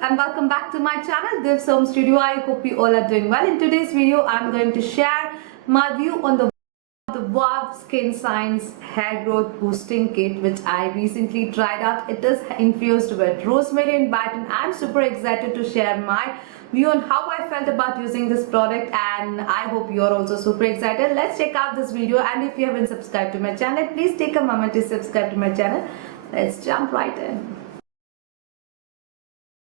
and welcome back to my channel Div's Home Studio. I hope you all are doing well. In today's video I'm going to share my view on the Wow Skin Science Hair Growth Boosting Kit, which I recently tried out. It is infused with rosemary and biotin. I'm super excited to share my view on how I felt about using this product, and I hope you're also super excited. Let's check out this video, and if you haven't subscribed to my channel, please take a moment to subscribe to my channel. Let's jump right in.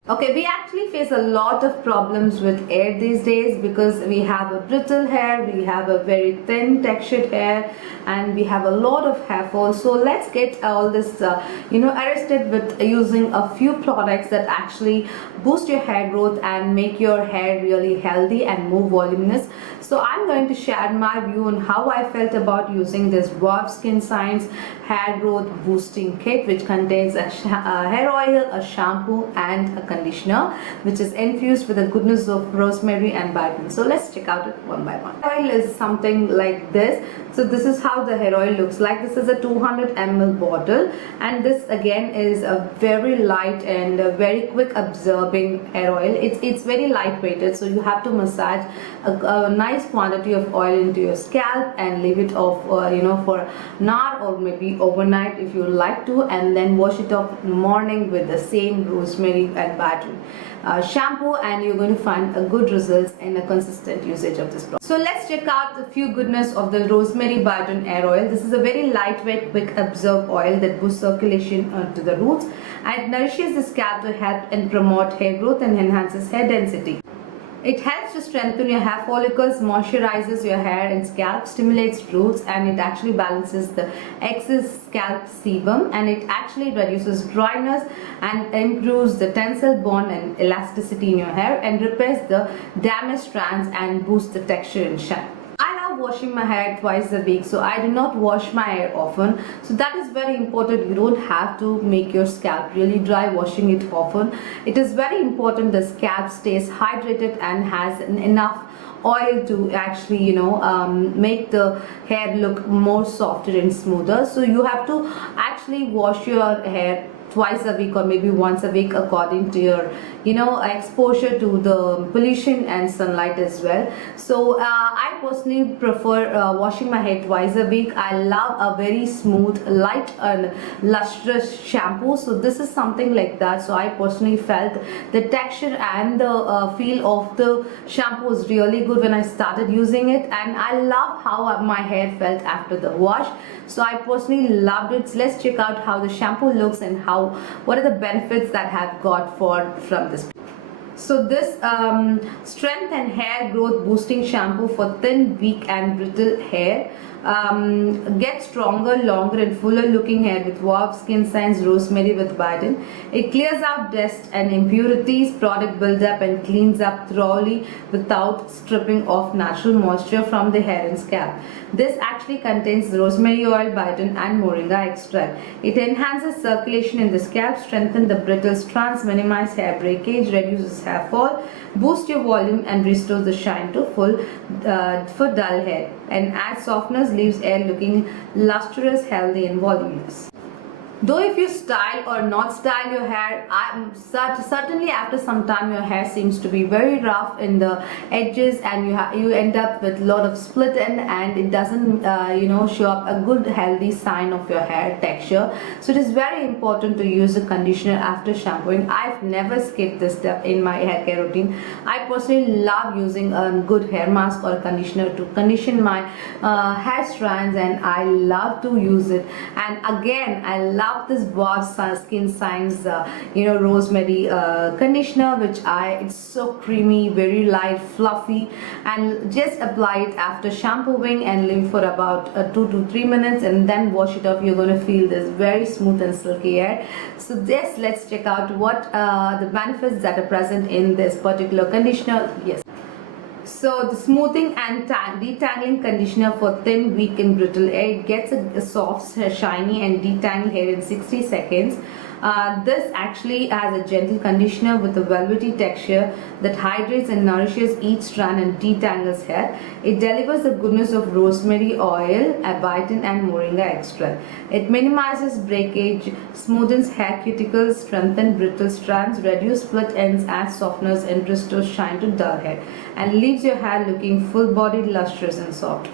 Okay, we actually face a lot of problems with hair these days because we have a brittle hair, we have a very thin textured hair, and we have a lot of hair fall. So let's get all this arrested with using a few products that actually boost your hair growth and make your hair really healthy and more voluminous. So I'm going to share my view on how I felt about using this Wow Skin Science Hair Growth Boosting Kit, which contains a hair oil, a shampoo, and a conditioner, which is infused with the goodness of rosemary and biotin. So let's check out it one by one. Hair oil is something like this. So this is how the hair oil looks like. This is a 200 ml bottle, and this again is a very light and a very quick absorbing hair oil. It's very lightweighted, so you have to massage a nice quantity of oil into your scalp and leave it off for an hour or maybe overnight if you like to, and then wash it off in the morning with the same rosemary and biotin shampoo, and you're going to find a good results in a consistent usage of this product. So let's check out the few goodness of the rosemary biotin hair oil. This is a very lightweight, quick absorb oil that boosts circulation to the roots, and it nourishes the scalp to help and promote hair growth and enhances hair density. It helps to strengthen your hair follicles, moisturizes your hair and scalp, stimulates roots, and it actually balances the excess scalp sebum, and it actually reduces dryness and improves the tensile bond and elasticity in your hair, and repairs the damaged strands and boosts the texture and shine. Washing my hair twice a week, so I do not wash my hair often, so that is very important. You don't have to make your scalp really dry washing it often. It is very important the scalp stays hydrated and has enough oil to actually make the hair look more softer and smoother. So you have to actually wash your hair twice a week or maybe once a week according to your exposure to the pollution and sunlight as well. So I personally prefer washing my hair twice a week. I love a very smooth, light and lustrous shampoo, so this is something like that. So I personally felt the texture and the feel of the shampoo was really good when I started using it, and I love how my hair felt after the wash. So I personally loved it. So let's check out how the shampoo looks and what are the benefits that I have got from this. So this strength and hair growth boosting shampoo for thin, weak and brittle hair. Get stronger, longer and fuller looking hair with Wow Skin Science Rosemary with biotin. It clears out dust and impurities, product buildup, and cleans up thoroughly without stripping off natural moisture from the hair and scalp. This actually contains rosemary oil, biotin and moringa extract. It enhances circulation in the scalp, strengthens the brittle strands, minimizes hair breakage, reduces hair fall, boosts your volume and restores the shine to full for dull hair, and adds softness, leaves hair looking lustrous, healthy and voluminous. Though if you style or not style your hair, certainly after some time your hair seems to be very rough in the edges, and you end up with a lot of split end, and it doesn't show up a good healthy sign of your hair texture. So it is very important to use a conditioner after shampooing. I've never skipped this step in my hair care routine. I personally love using a good hair mask or a conditioner to condition my hair strands, and I love to use it. And again, I love this Wow Skin Science rosemary conditioner, which it's so creamy, very light, fluffy, and just apply it after shampooing and leave for about 2 to 3 minutes, and then wash it off. You're going to feel this very smooth and silky hair. So yes, let's check out what the benefits that are present in this particular conditioner. Yes. So the smoothing and detangling conditioner for thin, weak and brittle hair. It gets a soft, shiny and detangled hair in 60 seconds. This actually has a gentle conditioner with a velvety texture that hydrates and nourishes each strand and detangles hair. It delivers the goodness of rosemary oil, biotin and moringa extract. It minimizes breakage, smoothens hair cuticles, strengthens brittle strands, reduces split ends, adds softness and restores shine to dull hair, and leaves your hair looking full-bodied, lustrous and soft.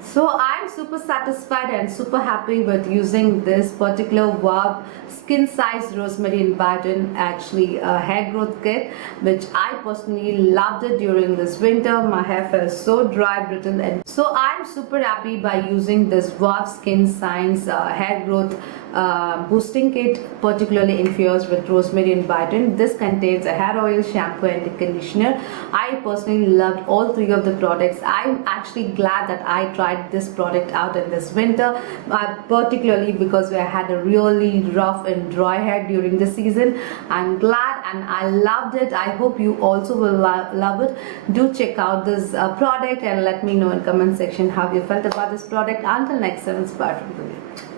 So I'm super satisfied and super happy with using this particular Wow skin size rosemary and biotin actually hair growth kit, which I personally loved it during this winter. My hair felt so dry, brittle, and so I'm super happy by using this Wow skin science hair growth boosting kit, particularly infused with rosemary and biotin. This contains a hair oil, shampoo and conditioner. I personally loved all three of the products. I'm actually glad that I tried this product out in this winter, particularly because I had a really rough and dry hair during the season. I'm glad and I loved it. I hope you also will love it. Do check out this product and let me know in comment section how you felt about this product. Until next time, inspired from the